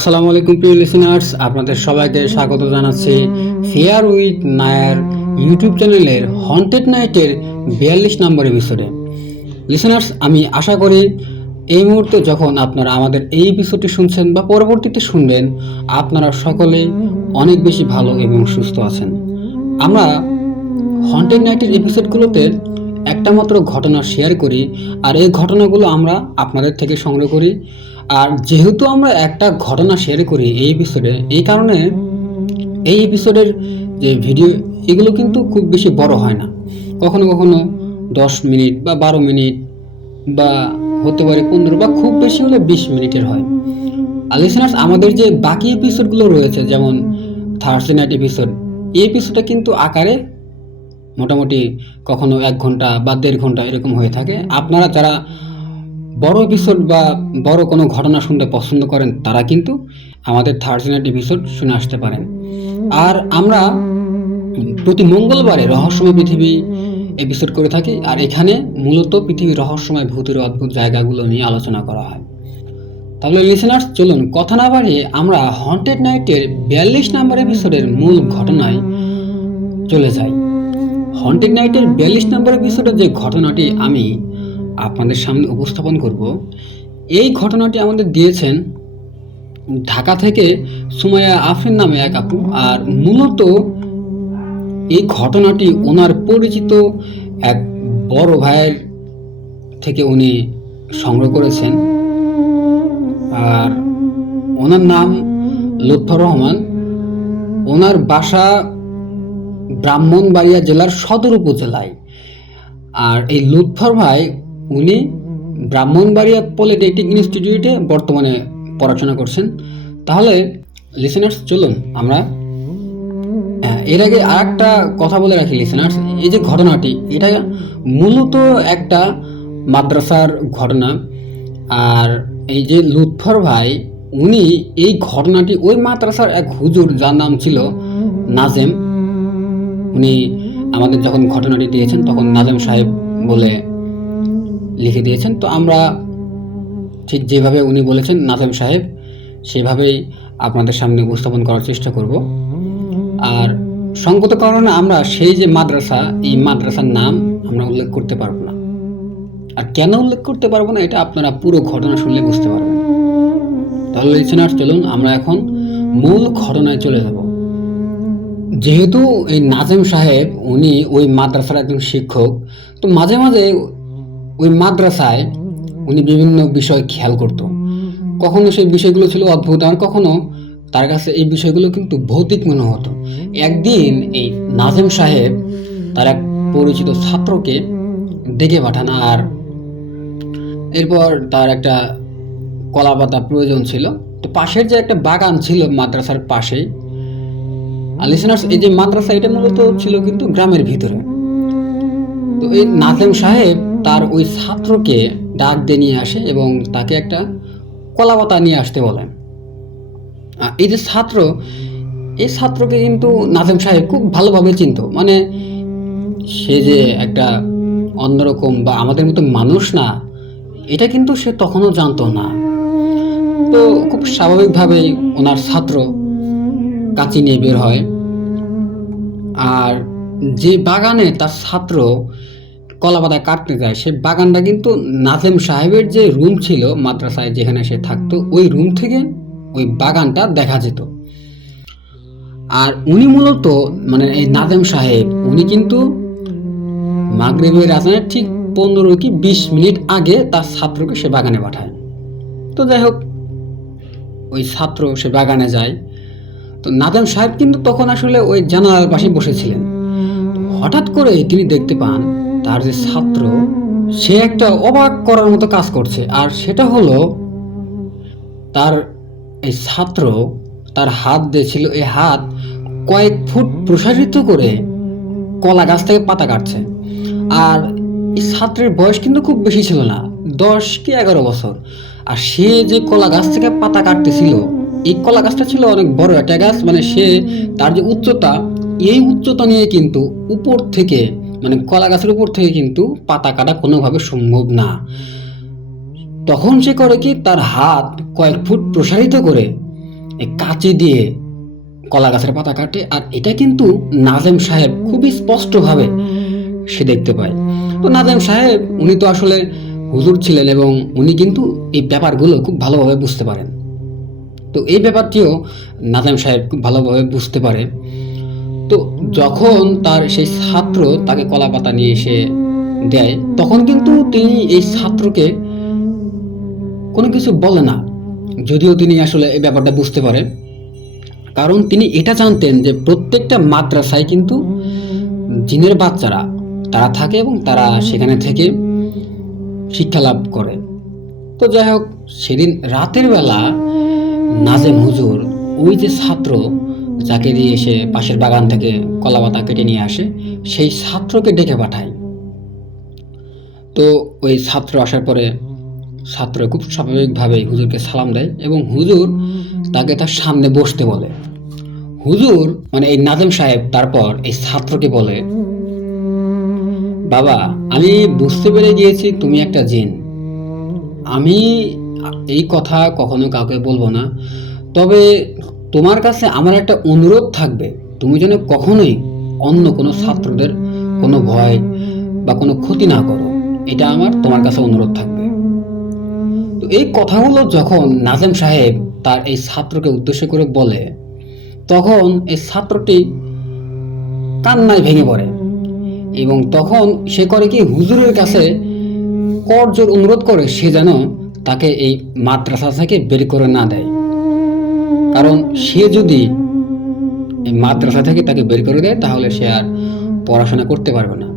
আসসালামু আলাইকুম, প্রিয় লিসেনার্স আপনাদের সবাইকে স্বাগত জানাচ্ছি ফেয়ার উইথ নায়ার ইউটিউব চ্যানেলের হন্টেড নাইটের বিয়াল্লিশ নম্বর এপিসোডে লিসেনার্স আমি আশা করি এই মুহূর্তে যখন আপনারা আমাদের এই এপিসোডটি শুনছেন বা পরবর্তীতে শুনবেন, আপনারা সকলে অনেক বেশি ভালো এবং সুস্থ আছেন। আমরা হন্টেড নাইটের এপিসোডগুলোতে একটা মাত্র ঘটনা শেয়ার করি, আর এই ঘটনাগুলো আমরা আপনাদের থেকে সংগ্রহ করি। আর যেহেতু আমরা একটা ঘটনা শেয়ার করি এই এপিসোডে এই কারণে এই এপিসোডের যে ভিডিও এগুলো কিন্তু খুব বেশি বড় হয় না। কখনো কখনো দশ মিনিট বা বারো মিনিট বা হতে পারে পনেরো বা খুব বেশি হলে বিশ মিনিটের হয়। আর লিসেনার্স আমাদের যে বাকি এপিসোডগুলো রয়েছে, যেমন থার্সডে নাইট এপিসোড এই এপিসোডটা কিন্তু আকারে মোটামুটি কখনো এক ঘণ্টা বা দেড় ঘণ্টা এরকম হয়ে থাকে। আপনারা যারা বড় এপিসোড বা বড় কোনো ঘটনা শুনতে পছন্দ করেন তারা কিন্তু আমাদের থার্ড নাইট এপিসোড শুনে আসতে পারেন। আর আমরা প্রতি মঙ্গলবারে রহস্যময় পৃথিবী এপিসোড করে থাকি, আর এখানে মূলত পৃথিবীর রহস্যময়, ভূতের অদ্ভুত জায়গাগুলো নিয়ে আলোচনা করা হয়। তাহলে লিসেনার্স চলুন কথা না বাড়িয়ে আমরা হন্টেড নাইটের বিয়াল্লিশ নম্বর এপিসোডের মূল ঘটনায় চলে যাই। হন্টেড নাইটের বিয়াল্লিশ নম্বর এপিসোডের যে ঘটনাটি আমি আপনাদের সামনে উপস্থাপন করব। এই ঘটনাটি আমাদের দিয়েছেন ঢাকা থেকে সুমাইয়া আফরিন নামে এক আপু। আর মূলত এই ঘটনাটি ওনার পরিচিত এক বড় ভাইয়ের থেকে উনি সংগ্রহ করেছেন। আর ওনার নাম লুৎফর রহমান। ওনার বাসা ব্রাহ্মণবাড়িয়া জেলার সদর উপজেলায়। আর এই লুৎফর ভাই উনি ব্রাহ্মণবাড়িয়া পলিটেকনিক ইনস্টিটিউটে বর্তমানে পড়াশোনা করছেন। তাহলে লিসেনার্স চলুন আমরা এর আগে আর একটা কথা বলে রাখি লিসেনার্স এই যে ঘটনাটি, এটা মূলত একটা মাদ্রাসার ঘটনা। আর এই যে লুৎফর ভাই, উনি এই ঘটনাটি, ওই মাদ্রাসার এক হুজুর, যার নাম ছিল নাজেম। উনি আমাদের যখন ঘটনাটি দিয়েছেন, তখন নাজেম সাহেব বলে লিখে দিয়েছেন। তো আমরা ঠিক যেভাবে উনি বলেছেন নাজেম সাহেব, সেভাবেই আপনাদের সামনে উপস্থাপন করার চেষ্টা করব। আর সঙ্গত কারণে আমরা সেই যে মাদ্রাসা, এই মাদ্রাসার নাম আমরা উল্লেখ করতে পারব না। আর কেন উল্লেখ করতে পারব না, এটা আপনারা পুরো ঘটনা শুনলে বুঝতে পারবেন। তাহলে লিসেনার্স চলুন, আমরা এখন মূল ঘটনায় চলে যাব। যেহেতু এই নাজেম সাহেব, উনি ওই মাদ্রাসার একজন শিক্ষক, তো মাঝে মাঝে ওই মাদ্রাসায় উনি বিভিন্ন বিষয় খেয়াল করতো। কখনো সেই বিষয়গুলো ছিল অদ্ভুত আর কখনো তার কাছে এই বিষয়গুলো কিন্তু ভৌতিক মনে হতো। একদিন এই নাজেম সাহেব তার এক পরিচিত ছাত্রকে ডেকে পাঠান আর এরপর তার একটা কলা পাতা প্রয়োজন ছিল। তো পাশের যে একটা বাগান ছিল মাদ্রাসার পাশেই, আর লিসেনার্স এই যে মাদ্রাসা, এটা মূলত ছিল কিন্তু গ্রামের ভিতরে। তো এই নাজেম সাহেব তার ওই ছাত্রকে ডাক দিয়ে নিয়ে আসে এবং তাকে একটা কলা পাতা নিয়ে আসতে বলে। এই যে ছাত্র, এই ছাত্রকে কিন্তু নাজেম সাহেব খুব ভালোভাবে চিনত। মানে সে যে একটা অন্যরকম বা আমাদের মতো মানুষ না, এটা কিন্তু সে তখনও জানতো না। তো খুব স্বাভাবিকভাবেই ওনার ছাত্র কাঁচি নিয়ে বের হয়। আর যে বাগানে তার ছাত্র কলা পাতা কাটতে যায়, সে বাগানটা কিন্তু নাজেম সাহেবের যে রুম ছিল, মাদ্রাসায় যেখানে সে থাকতো, ওই রুম থেকে ওই বাগানটা দেখা যেত। আর উনি মূলত মানে এই নাজেম সাহেব, উনি কিন্তু মাগরেবের আজানের ঠিক পনেরো কি বিশ মিনিট আগে তার ছাত্রকে সে বাগানে পাঠায়। তো যাই হোক, ওই ছাত্র সে বাগানে যায়। তো নাজেম সাহেব কিন্তু তখন আসলে ওই জানালার পাশে বসেছিলেন। হঠাৎ করে তিনি দেখতে পান তার যে ছাত্র, সে একটা অবাক করার মতো কাজ করছে। আর সেটা হলো, তার এই ছাত্র, তার হাত দিয়েছিল এই হাত কয়েক ফুট প্রসারিত করে কলা গাছ থেকে পাতা কাটছে। আর এই ছাত্রের বয়স কিন্তু খুব বেশি ছিল না, দশ কি এগারো বছর। আর সে যে কলা গাছ থেকে পাতা কাটতেছিল, এই কলা গাছটা ছিল অনেক বড় একটা গাছ মানে সে তার যে উচ্চতা, এই উচ্চতা নিয়ে কিন্তু উপর থেকে মানে কলা গাছের উপর থেকে কিন্তু পাতা কাটা কোনোভাবে সম্ভব না। তখন সে করে কি তার হাত কয়েক ফুট প্রসারিত করে কাঁচি দিয়ে কলা গাছের পাতা কাটে আর এটা কিন্তু নাজেম সাহেব খুবই স্পষ্টভাবে সে দেখতে পায়। তো নাজেম সাহেব উনি তো আসলে হুজুর ছিলেন এবং উনি কিন্তু এই ব্যাপারগুলো খুব ভালোভাবে বুঝতে পারেন। তো এই ব্যাপারটিও নাজেম সাহেব খুব ভালোভাবে বুঝতে পারে। তো যখন তার সেই ছাত্র তাকে কলা পাতা নিয়ে এসে দেয়, তখন কিন্তু তিনি এই ছাত্রকে কোনো কিছু বলে না। যদিও তিনি আসলে এই ব্যাপারটা বুঝতে পারে কারণ তিনি এটা জানতেন যে প্রত্যেকটা মাদ্রাসায় কিন্তু জিনের বাচ্চারা, তারা থাকে এবং তারা সেখানে থেকে শিক্ষা লাভ করে। তো যাই হোক, সেদিন রাতের বেলা নাজেম হুজুর ওই যে ছাত্র যাকে দিয়ে এসে পাশের বাগান থেকে কলা পাতা কেটে নিয়ে আসে, সেই ছাত্রকে ডেকে পাঠায়। তো ওই ছাত্র আসার পরে ছাত্র খুব স্বাভাবিকভাবে হুজুরকে সালাম দেয় এবং হুজুর তাকে তার সামনে বসতে বলে। হুজুর মানে এই নাজেম সাহেব তারপর এই ছাত্রকে বলে, বাবা, আমি বুঝতে পেরে গিয়েছি তুমি একটা জিন। আমি এই কথা কখনো কাউকে বলব না। তবে তোমার কাছে আমার একটা অনুরোধ থাকবে। তুমি যেন কখনোই অন্য কোনো ছাত্রদের কোনো ভয় বা কোনো ক্ষতি না করো। এটা আমার তোমার কাছে অনুরোধ থাকবে। তো এই কথাগুলো যখন নাজেম সাহেব তার এই ছাত্রকে উদ্দেশ্য করে বলে, তখন এই ছাত্রটি কান্নায় ভেঙে পড়ে এবং তখন সে করে কি হুজুরের কাছে করজোর অনুরোধ করে, সে যেন তাকে এই মাদ্রাসা থেকে বের করে না দেয়। কারণ সে যদি মাদ্রাসা থেকে তাকে বের করে দেয়, তাহলে সে আর পড়াশোনা করতে পারবে না।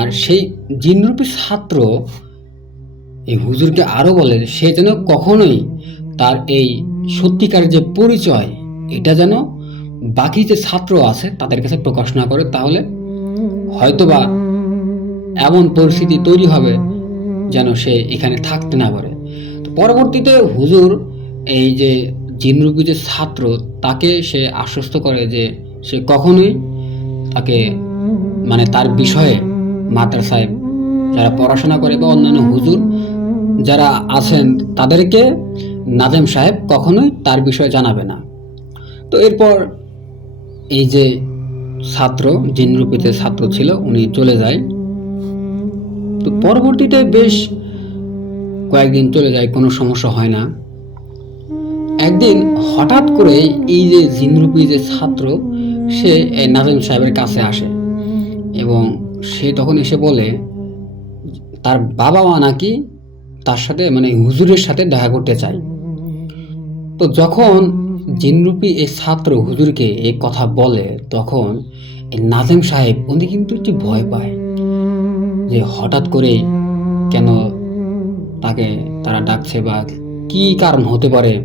আর সেই জিনরূপী ছাত্র এই হুজুরকে আরও বলে সে যেন কখনোই তার এই সত্যিকারের যে পরিচয়, এটা যেন বাকি যে ছাত্র আছে, তাদের কাছে প্রকাশ না করে, তাহলে হয়তোবা এমন পরিস্থিতি তৈরি হবে যেন সে এখানে থাকতে না পারে। পরবর্তীতে হুজুর এই যে জিনরূপী যে ছাত্র, তাকে সে আশ্বস্ত করে যে সে কখনোই তাকে মানে তার বিষয়ে মাদ্রাসায় যারা পড়াশোনা করে বা অন্যান্য হুজুর যারা আছেন, তাদেরকে নাজেম সাহেব কখনোই তার বিষয়ে জানাবে না। তো এরপর এই যে ছাত্র জিনরূপীতে ছাত্র ছিল, উনি চলে যায়। তো পরবর্তীতে বেশ কয়েকদিন চলে যায়, কোনো সমস্যা হয় না। একদিন হঠাৎ করে এই যে জিনরূপী যে ছাত্র, সে এই নাজিম সাহেবের কাছে আসে এবং সে তখন এসে বলে, তার বাবা মা নাকি তার সাথে মানে হুজুরের সাথে দেখা করতে চায়। তো যখন জিনরূপী এই ছাত্র হুজুরকে এই কথা বলে, তখন এই নাজেম সাহেব উনি কিন্তু একটু ভয় পায় যে হঠাৎ করে কেন তাকে তারা ডাকছে বা কি কারণ হতে পারে।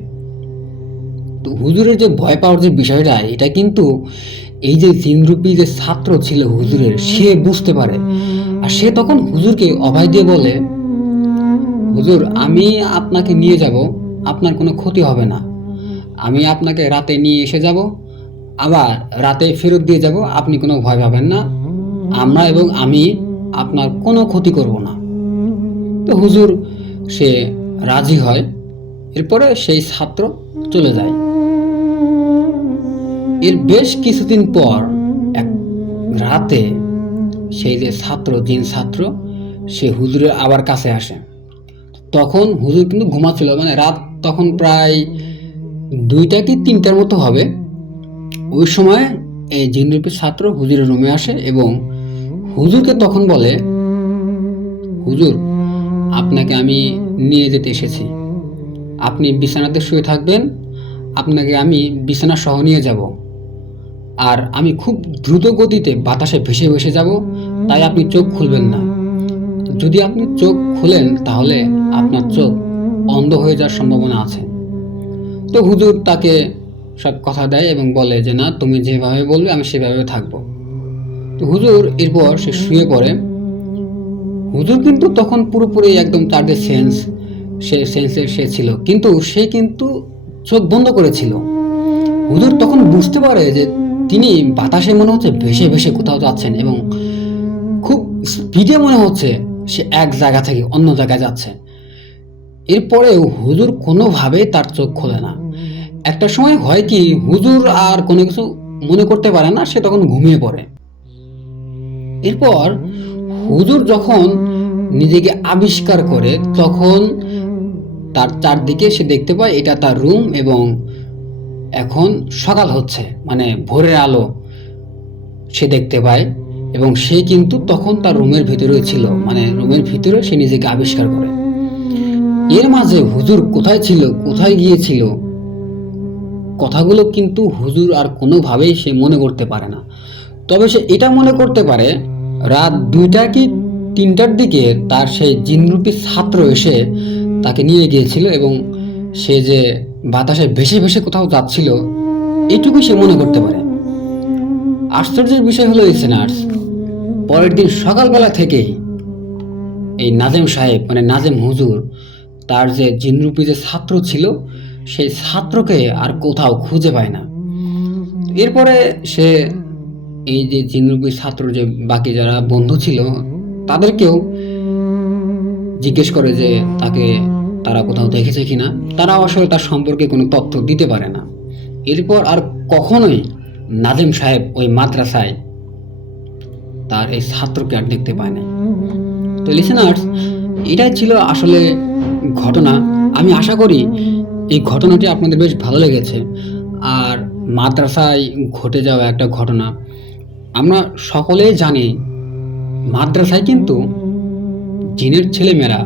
তো হুজুরের যে ভয় পাওয়ার যে বিষয়টা, এটা কিন্তু এই যে জিনরূপী যে ছাত্র ছিল হুজুরের, সে বুঝতে পারে। আর সে তখন হুজুরকে অভয় দিয়ে বলে, হুজুর, আমি আপনাকে নিয়ে যাব, আপনার কোনো ক্ষতি হবে না। আমি আপনাকে রাতে নিয়ে এসে যাব, আবার রাতে ফেরত দিয়ে যাব, আপনি কোনো ভয় পাবেন না। আমরা এবং আমি আপনার কোনো ক্ষতি করব না। তো হুজুর, সে রাজি হয়। এরপরে সেই ছাত্র চলে যায়। এর বেশ কিছুদিন পর এক রাতে সেই যে ছাত্র, জিন ছাত্র, সে হুজুরের আবার কাছে আসে। তখন হুজুর কিন্তু ঘুমাচ্ছিল মানে রাত তখন প্রায় দুইটা কি তিনটার মতো হবে। ওই সময় এই জিনরূপী ছাত্র হুজুরের রুমে আসে এবং হুজুরকে তখন বলে, হুজুর, আপনাকে আমি নিয়ে যেতে এসেছি। আপনি বিছানাতে শুয়ে থাকবেন, আপনাকে আমি বিছানা সহ নিয়ে যাব। আর আমি খুব দ্রুত গতিতে বাতাসে ভেসে ভেসে যাব, তাই আপনি চোখ খুলবেন না। যদি আপনি চোখ খুলেন, তাহলে আপনার চোখ অন্ধ হয়ে যাওয়ার সম্ভাবনা আছে। তো হুজুর তাকে সব কথা দেয় এবং বলে যে, না, তুমি যেভাবে বলবে, আমি সেভাবে থাকব। তো হুজুর এরপর সে শুয়ে পড়ে। হুজুর কিন্তু তখন পুরোপুরি একদম যে সেন্স সে সেন্সে সে ছিল। কিন্তু সে কিন্তু চোখ বন্ধ করেছিল। হুজুর তখন বুঝতে পারে যে তিনি বাতাসে মনে হচ্ছে ভেসে ভেসে কোথাও যাচ্ছেন এবং খুব স্পিডে মনে হচ্ছে সে এক জায়গা থেকে অন্য জায়গায় যাচ্ছে। এরপরেও হুজুর কোনোভাবেই তার চোখ খোলে না। একটা সময় হয় কি, হুজুর আর কোনো কিছু মনে করতে পারে না, সে তখন ঘুমিয়ে পড়ে। এরপর হুজুর যখন নিজেকে আবিষ্কার করে, তখন তার চারদিকে সে দেখতে পায় এটা তার রুম এবং এখন সকাল হচ্ছে মানে ভোরের আলো সে দেখতে পায় এবং সে কিন্তু তখন তার রুমের ভিতরে ছিল মানে রুমের ভিতরে সে নিজেকে আবিষ্কার করে। এর মাঝে হুজুর কোথায় ছিল, কোথায় গিয়েছিল, কথাগুলো কিন্তু হুজুর আর কোনোভাবেই সে মনে করতে পারে না। তবে সে এটা মনে করতে পারে, রাত দুইটা কি তিনটার দিকে তার সেই জিনরূপী ছাত্র এসে তাকে নিয়ে গিয়েছিল এবং সে যে বাতাসে ভেসে ভেসে কোথাও যাচ্ছিল, এটুকুই সে মনে করতে পারে। আশ্চর্যের বিষয় হলো লিসেনার্স পরের দিন সকালবেলা থেকেই এই নাজেম সাহেব মানে নাজেম হুজুর, তার যে জিনরূপী যে ছাত্র ছিল, সেই ছাত্রকে আর কোথাও খুঁজে পায় না। এরপরে সে এই যে জিনরূপী ছাত্র যে বাকি যারা বন্ধু ছিল, তাদেরকেও জিজ্ঞেস করে যে তাকে তারা কোথাও দেখেছে কিনা, তারা আসলে তার সম্পর্কে কোনো তথ্য দিতে পারে না। এরপর আর কখনোই নাজিম সাহেব ওই মাদ্রাসায় তার এই ছাত্রকে আর দেখতে পায় না তো লিসেনার্স এটাই ছিল আসলে ঘটনা। আমি আশা করি এই ঘটনাটি আপনাদের বেশ ভালো লেগেছে। আর মাদ্রাসায় ঘটে যাওয়া একটা ঘটনা, আমরা সকলেই জানি মাদ্রাসায় কিন্তু জিনের ছেলেমেয়েরা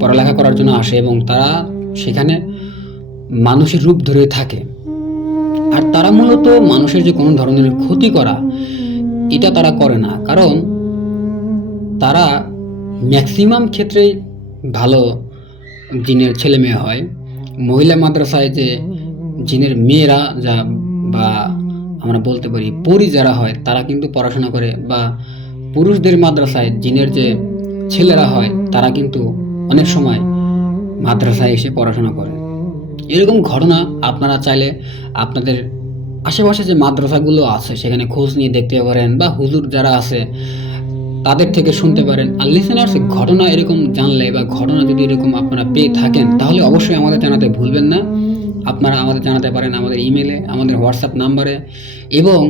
পড়ালেখা করার জন্য আসে এবং তারা সেখানে মানুষের রূপ ধরে থাকে। আর তারা মূলত মানুষের যে কোনো ধরনের ক্ষতি করা, এটা তারা করে না। কারণ তারা ম্যাক্সিমাম ক্ষেত্রেই ভালো জিনের ছেলে মেয়ে হয়। মহিলা মাদ্রাসায় যে জিনের মেয়েরা যা বা আমরা বলতে পারি পরি যারা হয়, তারা কিন্তু পড়াশোনা করে বা পুরুষদের মাদ্রাসায় জিনের যে ছেলেরা হয়, তারা কিন্তু অনেক সময় মাদ্রাসায় এসে পড়াশোনা করে। এরকম ঘটনা আপনারা চাইলে আপনাদের আশেপাশে যে মাদ্রাসাগুলো আছে, সেখানে খোঁজ নিয়ে দেখতে পারেন বা হুজুর যারা আছে, তাদের থেকে শুনতে পারেন। আর লিসেনার্স ঘটনা এরকম জানলে বা ঘটনা যদি এরকম আপনারা পেয়ে থাকেন, তাহলে অবশ্যই আমাদের জানাতে ভুলবেন না। আপনারা আমাদের জানাতে পারেন আমাদের ইমেলে আমাদের হোয়াটসঅ্যাপ নাম্বারে এবং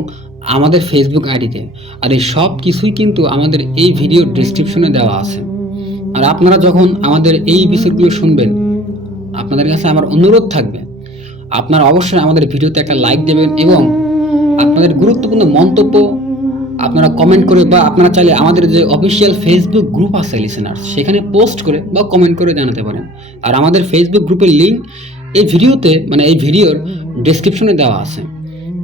আমাদের ফেসবুক আইডিতে আর এই সব কিছুই কিন্তু আমাদের এই ভিডিও ডিসক্রিপশনে দেওয়া আছে। আর আপনারা যখন আমাদের এই বিষয়গুলো শুনবেন, আপনাদের কাছে আমার অনুরোধ থাকবে, আপনারা অবশ্যই আমাদের ভিডিওতে একটা লাইক দেবেন এবং আপনাদের গুরুত্বপূর্ণ মন্তব্য আপনারা কমেন্ট করে বা আপনারা চাইলে আমাদের যে অফিসিয়াল ফেসবুক গ্রুপ আছে লিসেনার্স সেখানে পোস্ট করে বা কমেন্ট করে জানাতে পারেন। আর আমাদের ফেসবুক গ্রুপের লিঙ্ক এই ভিডিওতে মানে এই ভিডিওর ডেসক্রিপশনে দেওয়া আছে।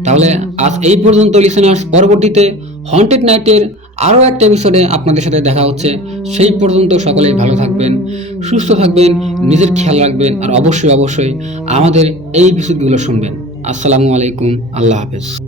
তাহলে আজ এই পর্যন্ত লিসেনার্স পরবর্তীতে হন্টেড নাইটের আরও একটা এপিসোডে আপনাদের সাথে দেখা হচ্ছে। সেই পর্যন্ত সকলেই ভালো থাকবেন, সুস্থ থাকবেন, নিজের খেয়াল রাখবেন, আর অবশ্যই অবশ্যই আমাদের এই এপিসোডগুলো শুনবেন। আসসালামু আলাইকুম, আল্লাহ হাফেজ।